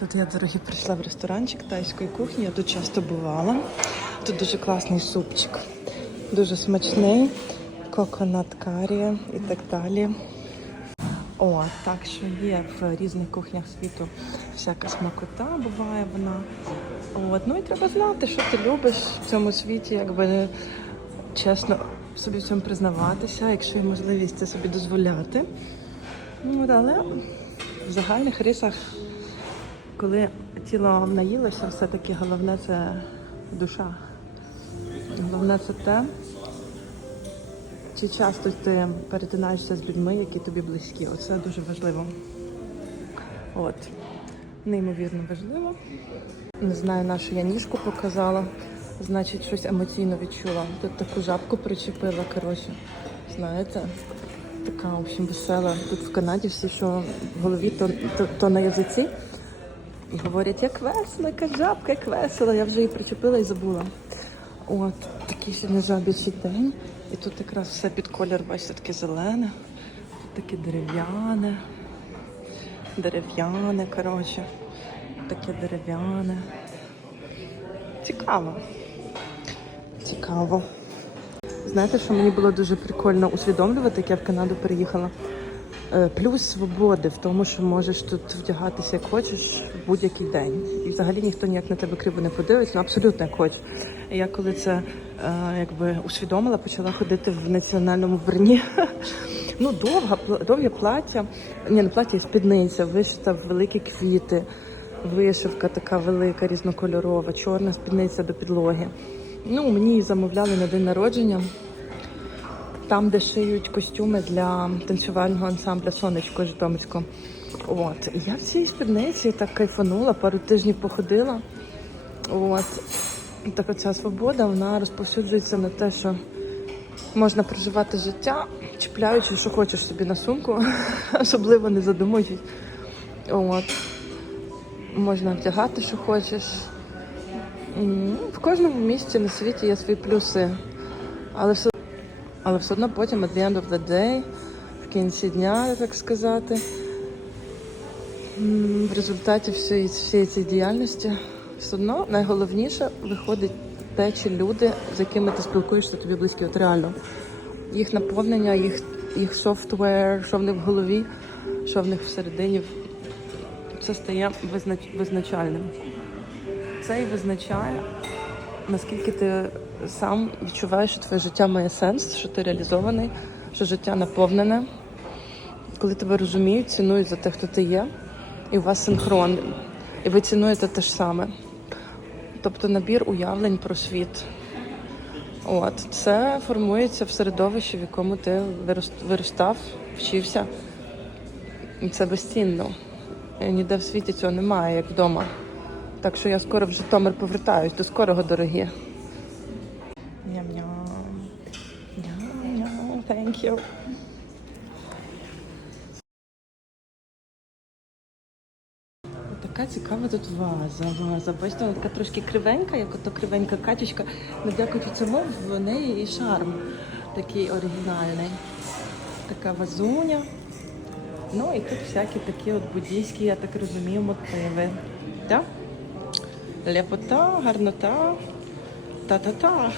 Тут я, дорогі, прийшла в ресторанчик тайської кухні. Я тут часто бувала. Тут дуже класний супчик. Дуже смачний. Коконат карі і так далі. О, так що є в різних кухнях світу всяка смакота, буває вона. От, ну і треба знати, що ти любиш в цьому світі, якби чесно собі в цьому признаватися, якщо є можливість це собі дозволяти. Ну, от, але в загальних рисах, коли тіло наїлося, все-таки головне це душа. Головне це те, чи часто ти перетинаєшся з людьми, які тобі близькі. Оце дуже важливо. От. Неймовірно важливо. Не знаю, на що я ніжку показала. Значить, щось емоційно відчула. Тут таку жабку причепила, коротше. Знаєте, така, в общем, весела. Тут в Канаді всі, що в голові, то, то, то на язиці. І говорять, як весело, яка жабка, як весело. Я вже її причепила і забула. От, такий ще не жабічий день. І тут якраз все під колір, бачите, таке зелене, тут таке дерев'яне, дерев'яне, коротше, таке дерев'яне. Цікаво. Цікаво. Знаєте, що мені було дуже прикольно усвідомлювати, як я в Канаду переїхала. Е, Плюс свободи в тому, що можеш тут вдягатися як хочеш в будь-який день. І взагалі ніхто ніяк на тебе криво не подивиться, ну абсолютно як хочеш. Я коли це е, якби усвідомила, почала ходити в національному вбранні. Ну, довга, довге плаття, ні, не плаття, а спідниця, вишита в великі квіти, вишивка така велика, різнокольорова, чорна спідниця до підлоги. Ну, мені замовляли на день народження там, де шиють костюми для танцювального ансамбля Сонечко Житомирського. От. Я в цій спідниці так кайфанула, пару тижнів походила. От. Так оця свобода, вона розповсюджується на те, що можна проживати життя, чіпляючи, що хочеш собі на сумку, особливо не задумуючись. От. Можна вдягати, що хочеш. В кожному місці на світі є свої плюси. Але все але все одно потім, at the end of the day, в кінці дня, так сказати, в результаті всієї, всієї цієї діяльності, все одно найголовніше виходить те, чи люди, з якими ти спілкуєшся, тобі близькі, от реально. Їх наповнення, їх, їх софтвер, що в них в голові, що в них всередині, це стає визнач, визначальним. Це і визначає, наскільки ти сам відчуваєш, що твоє життя має сенс, що ти реалізований, що життя наповнене, коли тебе розуміють, цінують за те, хто ти є, і у вас синхрон, і ви цінуєте те ж саме. Тобто набір уявлень про світ. От, це формується в середовищі, в якому ти вирос- виростав, вчився. І це безцінно. І ніде в світі цього немає, як вдома. Так що я скоро в Житомир повертаюсь. До скорого, дорогі. Thank you. Така цікава тут ваза. Ваза. Бачите, вона така трошки кривенька, як ото кривенька качечка. Ну, дякуючи цьому в неї і шарм такий оригінальний. Така вазуня. Ну і тут всякі такі от буддійські, я так розумію, мотиви. Так? Ляпота, гарнота, та-та-та.